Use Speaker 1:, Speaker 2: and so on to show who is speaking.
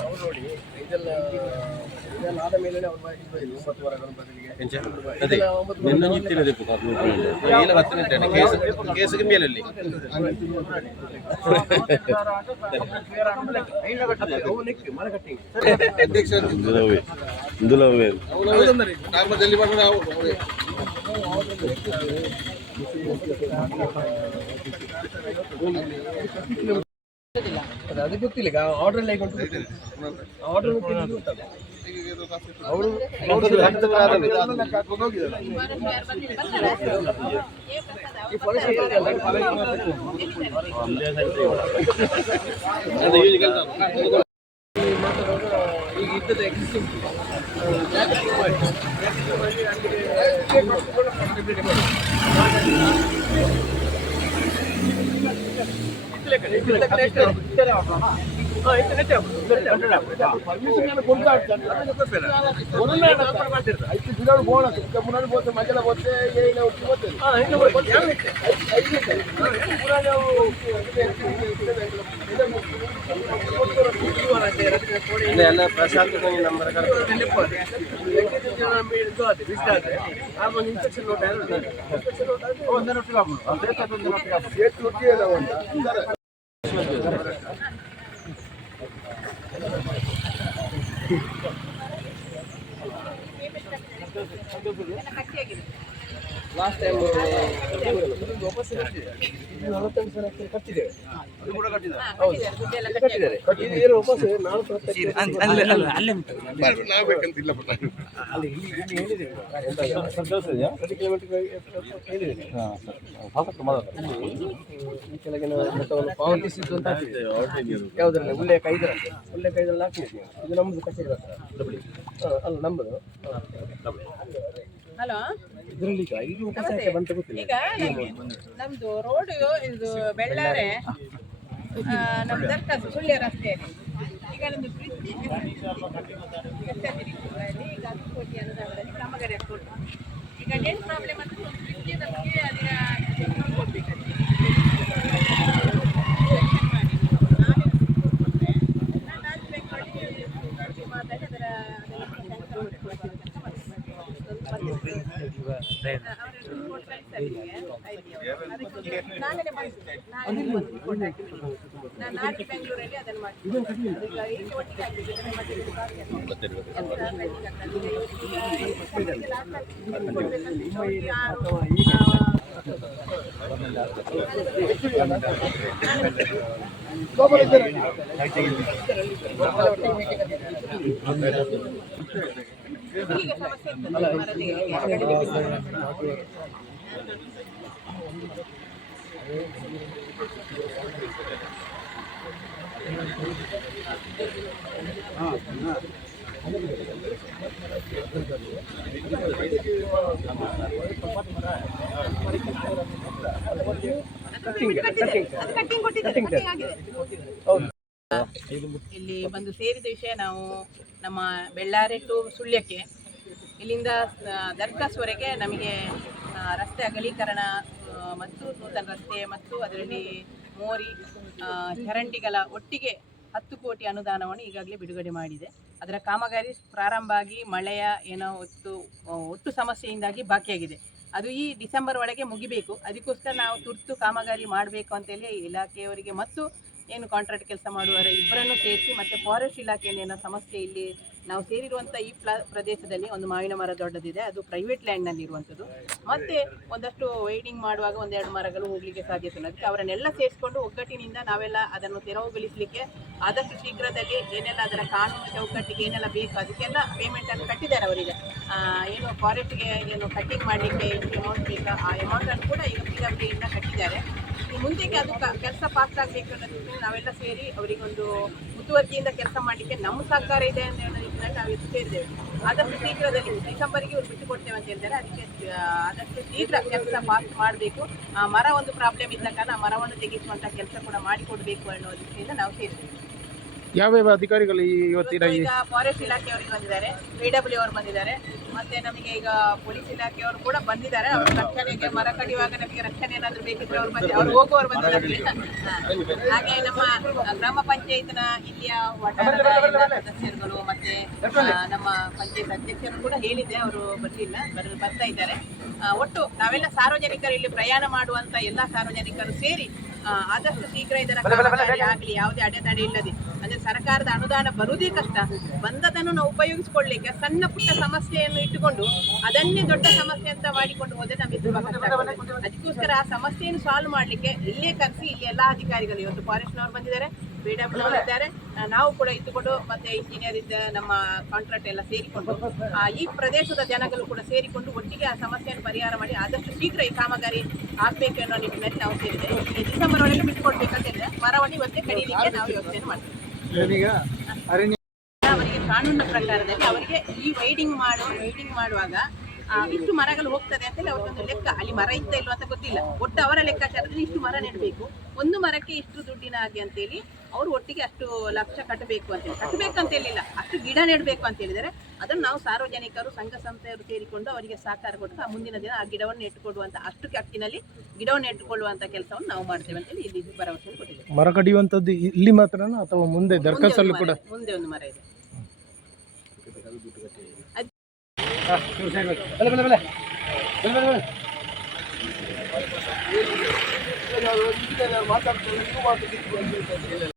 Speaker 1: ಅವ್ರು ನೋಡಿ ಇದೆಲ್ಲ ಇದೆಲ್ಲ ಆದ ಮೇಲೆ ಅವ್ರು ಮಾಡಿದ್ದು ಒಂಬತ್ತು ವಾರ ಗಣಪತಿಗೆ
Speaker 2: ಅದೇ ನಿನ್ನ ನಿಂತಿರೋದೇ ಏನು ಗೊತ್ತಿಲ್ಲ ಕೇಸ್ ಕೇಸಿಗೆ ಮೇಲಲ್ಲಿ ಇಂದುಲವೇ ಇಂದುಲವೇ
Speaker 1: ನಾರ್ಮದಲ್ಲಿ ನಾವು. ಅದು ಗೊತ್ತಿಲ್ಲ ಈಗ ಆರ್ಡರ್ ಎಲ್ಲ ಉಂಟು. ಆರ್ಡರ್ ಅವರು ಹಾಕೊಂಡು ಹೋಗಿದ್ದಾರೆ
Speaker 3: ಯಾರು ಬಂದಿಲ್ಲ ಬಂದಾರ ಏ ಬರ್ತದ
Speaker 1: ಈಗ ಗಿಡಗಳು ಬೋಣ ಮುನ್ನಾಡಿ ಹೋಗ್ತದೆ ಮಧ್ಯಾಹ್ನ ಹೋಗ್ತದೆ ಏಳು ಒಟ್ಟು ಹೋಗ್ತದೆ
Speaker 2: ಎಲ್ಲ ಪ್ರಶಾಂತ ನಂಬರ್
Speaker 1: ಇನ್ಫೆಕ್ಷನ್ ನೋಟ ಒಂದೇ ರೊಟ್ಟಿ
Speaker 3: ಸೇತು
Speaker 1: ಲಾಸ್ಟ್ ಟೈಮ್ ವಾಪಸ್ ಸಾವಿರ ಕಟ್ಟಿದ್ದೇವೆ ಇದು ಕೂಡ ಕಟ್ಟಿದ್ದಾರೆ. ಹೌದು. ಕಟ್ಟಿದ್ದೀರಿ ವಾಪಸ್ ನಾನು ನಾವು ಬೇಕಂತಿಲ್ಲ ಅಲ್ಲಿ ಇಲ್ಲಿ ಇಲ್ಲಿ ಹೇಳಿದ್ದೇವೆ ಪ್ರತಿ ಕಿಲೋಮೀಟರ್ ಈ ಕೆಳಗಿನ ಮೊತ್ತವನ್ನು ಪಾವತಿಸಿದ್ದು ಅಂತ ಯಾವುದ್ರಲ್ಲಿ? ಉಳ್ಳೆ ಕೈದ್ರಲ್ಲಿ ಉಳ್ಳೆ ಕೈದ್ರಲ್ಲಿ ಹಾಕಿದ್ದೀವಿ ಇದು ನಮ್ಮದು ಕಚೇರಿ ಹತ್ರ. ಅಲ್ಲ ನಮ್ಮದು
Speaker 3: ಹಲೋ.
Speaker 1: ಇದರಲ್ಲಿ ಈಗ ಐದು ಉಪಚಾರ ಬಂತ
Speaker 3: ಈಗ ನಮ್ದು ರೋಡ್ ಇದು ಬೆಳ್ಳಾರೆ ನಮ್ಮ ದರ್ಕಾಸು ಸುಳ್ಯ ರಸ್ತೆಯಲ್ಲಿ ಈಗ ನಮ್ದು ಬ್ರಿಡ್ಜ್ ಈಗ ಕಾಮಗಾರಿ ಕೊಟ್ಟು ಈಗ ಏನು ಪ್ರಾಬ್ಲಮ್ ಅಂದ್ರೆ ಒಂದು ಬ್ರಿಡ್ಜ್ ನಮಗೆ ಅದರ ನೋಡ್ಕೊಡ್ಬೇಕು ನಾನು ನಾಲ್ಕು ಬ್ಯಾಂಕ್ ಮಾಡಿ ಮಾತಾಡಿ ಅದರ ನಾನೇ ಬೆಂಗಳೂರಲ್ಲಿ ಅದನ್ನು ಮಾಡ್ತೀನಿ ಈಗ ಈಗ ಒಟ್ಟಿಗೆ ಆಗಿದೆ ಅದನ್ನು ಮಾಡಿದ್ದು ಕಾರ್ಯ. ಎಂತ ಇಲ್ಲಿ ಬಂದು ಸೇರಿದ ವಿಷಯ ನಾವು ನಮ್ಮ ಬೆಳ್ಳಾರೆ ಟು ಸುಳ್ಯಕ್ಕೆ ಇಲ್ಲಿಂದ ದರ್ಗಾಸ್ವರೆಗೆ ನಮಗೆ ರಸ್ತೆ ಅಗಲೀಕರಣ ಮತ್ತು ನೂತನ ರಸ್ತೆ ಮತ್ತು ಅದರಲ್ಲಿ ಮೋರಿ ಚರಂಡಿಗಳ ಒಟ್ಟಿಗೆ ಹತ್ತು ಕೋಟಿ ಅನುದಾನವನ್ನು ಈಗಾಗಲೇ ಬಿಡುಗಡೆ ಮಾಡಿದೆ. ಅದರ ಕಾಮಗಾರಿ ಪ್ರಾರಂಭ ಆಗಿ ಮಳೆಯ ಏನೋ ಒಟ್ಟು ಒಟ್ಟು ಸಮಸ್ಯೆಯಿಂದಾಗಿ ಬಾಕಿಯಾಗಿದೆ ಅದು ಈ ಡಿಸೆಂಬರ್ ಒಳಗೆ ಮುಗಿಬೇಕು. ಅದಕ್ಕೋಸ್ಕರ ನಾವು ತುರ್ತು ಕಾಮಗಾರಿ ಮಾಡಬೇಕು ಅಂತೇಳಿ ಇಲಾಖೆಯವರಿಗೆ ಮತ್ತು ಏನು ಕಾಂಟ್ರಾಕ್ಟ್ ಕೆಲಸ ಮಾಡುವವರ ಇಬ್ಬರನ್ನು ಸೇರಿಸಿ ಮತ್ತು ಫಾರೆಸ್ಟ್ ಇಲಾಖೆಯಿಂದ ಏನೋ ಸಮಸ್ಯೆ ಇಲ್ಲಿ ನಾವು ಸೇರಿರುವಂಥ ಈ ಪ್ರದೇಶದಲ್ಲಿ ಒಂದು ಮಾವಿನ ಮರ ದೊಡ್ಡದಿದೆ, ಅದು ಪ್ರೈವೇಟ್ ಲ್ಯಾಂಡ್ನಲ್ಲಿ ಇರುವಂಥದ್ದು ಮತ್ತು ಒಂದಷ್ಟು ವೈಡಿಂಗ್ ಮಾಡುವಾಗ ಒಂದೆರಡು ಮರಗಳು ಹೋಗಲಿಕ್ಕೆ ಸಾಧ್ಯತೆ ಅದಕ್ಕೆ ಅವರನ್ನೆಲ್ಲ ಸೇರಿಸ್ಕೊಂಡು ಒಗ್ಗಟ್ಟಿನಿಂದ ನಾವೆಲ್ಲ ಅದನ್ನು ತೆರವುಗೊಳಿಸಲಿಕ್ಕೆ ಆದಷ್ಟು ಶೀಘ್ರದಲ್ಲಿ ಏನೆಲ್ಲ ಅದರ ಕಾನೂನು ಚೌಕಟ್ಟಿಗೆ ಏನೆಲ್ಲ ಬೇಕು, ಅದಕ್ಕೆಲ್ಲ ಪೇಮೆಂಟನ್ನು ಕಟ್ಟಿದ್ದಾರೆ ಅವರಿಗೆ. ಏನು ಫಾರೆಸ್ಟ್ಗೆ ಏನು ಕಟ್ಟಿಂಗ್ ಮಾಡಲಿಕ್ಕೆ ಎಷ್ಟು ಅಮೌಂಟ್ ಬೇಕಾ? ಆ ಅಮೌಂಟನ್ನು ಕೂಡ ಈಗ ಪಿ ಡಬ್ಲ್ಯೂ ಇಂದ ಕಟ್ಟಿದ್ದಾರೆ. ಮುಂದೆಗೆ ಅದು ಕೆಲಸ ಪಾಸ್ ಆಗಬೇಕು ಅನ್ನೋ ನಿಟ್ಟಿನಲ್ಲಿ ನಾವೆಲ್ಲ ಸೇರಿ ಅವರಿಗೊಂದು ಮುತುವರ್ಜಿಯಿಂದ ಕೆಲಸ ಮಾಡಲಿಕ್ಕೆ ನಮ್ಮ ಸಹಕಾರ ಇದೆ ಅನ್ನೋ ನಿಟ್ಟಿನಲ್ಲಿ ನಾವು ಇದು ಸೇರಿದ್ದೇವೆ. ಆದಷ್ಟು ಶೀಘ್ರದಲ್ಲಿ, ಡಿಸೆಂಬರ್ಗೆ ಇವ್ರು ಬಿಟ್ಟು ಕೊಡ್ತೇವೆ ಅಂತ ಹೇಳ್ತಾರೆ. ಅದಕ್ಕೆ ಆದಷ್ಟು ಶೀಘ್ರ ಕೆಲಸ ಪಾಸ್ ಮಾಡಬೇಕು. ಆ, ಮರ ಒಂದು ಪ್ರಾಬ್ಲಮ್ ಇದ್ದ ಕಾರಣ ಆ ಮರವನ್ನು ತೆಗೆಸುವಂಥ ಕೆಲಸ ಕೂಡ ಮಾಡಿಕೊಡಬೇಕು ಅನ್ನೋ ದೃಷ್ಟಿಯಿಂದ ನಾವು ಸೇರಿದ್ದೇವೆ.
Speaker 4: ಯಾವ್ಯಾವ ಅಧಿಕಾರಿಗಳು ಈ ಇವತ್ತಿನ ಈ
Speaker 3: ಈಗ ಫಾರೆಸ್ಟ್ ಇಲಾಖೆಯವರು ಬಂದಿದ್ದಾರೆ. ಪಿ ಡಬ್ಲ್ಯೂ ಅವರು ಬಂದಿದ್ದಾರೆ. ಮತ್ತೆ ನಮಗೆ ಈಗ ಪೊಲೀಸ್ ಇಲಾಖೆಯವರು ಕೂಡ ಬಂದಿದ್ದಾರೆ. ಅವರ ರಕ್ಷಣೆಗೆ ಮರ ಕಡಿಯುವಾಗ ನಮಗೆ ರಕ್ಷಣೆ ಏನಾದ್ರು ಬೇಕಿದ್ರೆ ಅವರು ಬಂದು ಅವ್ರು ಹೋಗುವವರು ಬಂದಿದ್ದಾರೆ. ಹಾ. ಹಾಗೆ ನಮ್ಮ ಗ್ರಾಮ ಪಂಚಾಯತ್ನ ಇಲ್ಲಿಯ ವಠಾರದ ಎಲ್ಲ ಸದಸ್ಯರುಗಳು ಮತ್ತೆ ಆ, ನಮ್ಮ ಪಂಚಾಯತ್ ಅಧ್ಯಕ್ಷರು ಕೂಡ ಹೇಳಿದ್ದೆ. ಅವರು ಬರ್ಲಿಲ್ಲ. ಬರ್ ಬರ್ತಾ ಇದ್ದಾರೆ. ಆ, ಒಟ್ಟು ನಾವೆಲ್ಲ ಸಾರ್ವಜನಿಕರು ಇಲ್ಲಿ ಪ್ರಯಾಣ ಮಾಡುವಂತ ಎಲ್ಲ ಸಾರ್ವಜನಿಕರು ಸೇರಿ ಆದಷ್ಟು ಶೀಘ್ರ ಇದರ ಕಾಮಗಾರಿ ಆಗಲಿ ಯಾವುದೇ ಅಡೆತಡೆ ಇಲ್ಲದೆ. ಅಂದ್ರೆ ಸರ್ಕಾರದ ಅನುದಾನ ಬರುವುದೇ ಕಷ್ಟ. ಬಂದದನ್ನು ನಾವು ಉಪಯೋಗಿಸಿಕೊಳ್ಳಲಿಕ್ಕೆ ಸಣ್ಣ ಪುಟ್ಟ ಸಮಸ್ಯೆಯನ್ನು ಇಟ್ಟುಕೊಂಡು ಅದನ್ನೇ ದೊಡ್ಡ ಸಮಸ್ಯೆ ಅಂತ ಮಾಡಿಕೊಂಡು ಹೋದ್ರೆ ನಮಗೆ ತುಂಬಾ ಕಷ್ಟ. ಅದಕ್ಕೋಸ್ಕರ ಆ ಸಮಸ್ಯೆಯನ್ನು ಸಾಲ್ವ್ ಮಾಡಲಿಕ್ಕೆ ಇಲ್ಲೇ ಕರೆಸಿ ಇಲ್ಲಿ ಎಲ್ಲ ಅಧಿಕಾರಿಗಳು. ಇವತ್ತು ಫಾರೆಸ್ಟ್ನವರು ಬಂದಿದ್ದಾರೆ ಡಬ್ಲ್ಯೂ ಇದ್ದಾರೆ. ನಾವು ಕೂಡ ಇದ್ದುಕೊಂಡು ಮತ್ತೆ ಇಂಜಿನಿಯರ್ ಇದ್ದ ನಮ್ಮ ಕಾಂಟ್ರಾಕ್ಟ್ ಎಲ್ಲ ಸೇರಿಕೊಂಡು ಆ, ಈ ಪ್ರದೇಶದ ಜನಗಳು ಕೂಡ ಸೇರಿಕೊಂಡು ಒಟ್ಟಿಗೆ ಆ ಸಮಸ್ಯೆಯನ್ನು ಪರಿಹಾರ ಮಾಡಿ ಆದಷ್ಟು ಶೀಘ್ರ ಈ ಕಾಮಗಾರಿ ಆಗ್ಬೇಕು ಅನ್ನೋ ನಿಟ್ಟಿನಲ್ಲಿ ನಾವು ಸೇರಿದೆ ಈ ಡಿಸೆಂಬರ್ ಒಳಗೆ ಬಿಟ್ಟುಕೊಡ್ಬೇಕಂತ ಹೇಳಿದ್ರೆ ಮರವನ್ನು ಇವತ್ತೇ ಕಡಿಲಿಕ್ಕೆ ನಾವು ಯೋಚನೆ ಮಾಡ್ತೀವಿ. ಅವರಿಗೆ ಕಾನೂನಿನ ಪ್ರಕಾರದಲ್ಲಿ ಅವರಿಗೆ ಈ ವೈಡಿಂಗ್ ಮಾಡುವ ವೈಡಿಂಗ್ ಮಾಡುವಾಗ ಇಷ್ಟು ಮರಗಳು ಹೋಗ್ತದೆ ಅಂತೇಳಿ ಅವ್ರಿಗೊಂದು ಲೆಕ್ಕ ಅಲ್ಲಿ ಮರ ಇತ್ತ ಇಲ್ವಾ ಅಂತ ಗೊತ್ತಿಲ್ಲ. ಒಟ್ಟು ಅವರ ಲೆಕ್ಕಾಚಾರದಲ್ಲಿ ಇಷ್ಟು ಮರ ನೆಡಬೇಕು. ಒಂದು ಮರಕ್ಕೆ ಇಷ್ಟು ದುಡ್ಡಿನ ಹಾಗೆ ಅಂತೇಳಿ ಅವರು ಒಟ್ಟಿಗೆ ಅಷ್ಟು ಲಕ್ಷ ಕಟ್ಟಬೇಕು ಅಂತೇಳಿ ಕಟ್ಟಬೇಕು ಅಂತ ಹೇಳಿಲ್ಲ ಅಷ್ಟು ಗಿಡ ನೆಡಬೇಕು ಅಂತ ಹೇಳಿದರೆ ಅದನ್ನು ನಾವು ಸಾರ್ವಜನಿಕರು ಸಂಘ ಸಂಸ್ಥೆಯವರು ಸೇರಿಕೊಂಡು ಅವರಿಗೆ ಸಹಕಾರ ಕೊಟ್ಟು ಆ ಮುಂದಿನ ದಿನ ಆ ಗಿಡವನ್ನು ನೆಟ್ಟುಕೊಡುವಂತ ಅಷ್ಟು ಕಟ್ಟಿನಲ್ಲಿ ಗಿಡವನ್ನು ನೆಟ್ಟುಕೊಳ್ಳುವಂತ ಕೆಲಸವನ್ನು ನಾವು ಮಾಡ್ತೇವೆ ಅಂತೇಳಿ ಇಲ್ಲಿ ಭರವಸೆ ಕೊಟ್ಟಿದ್ದೇವೆ.
Speaker 4: ಮರ ಕಡಿಯುವಂಥದ್ದು ಇಲ್ಲಿ ಮಾತ್ರನಾ ಅಥವಾ ಮುಂದೆ
Speaker 3: ಮುಂದೆ
Speaker 4: ಕೂಡ?
Speaker 3: ಮುಂದೆ ಒಂದು ಮರ ಇದೆ.
Speaker 1: ಬಲೆ ಬಲೆ ಬಲೆ ಬಲೆ ಬಲೆ ಮಾತಾಡ್ತೀರಿ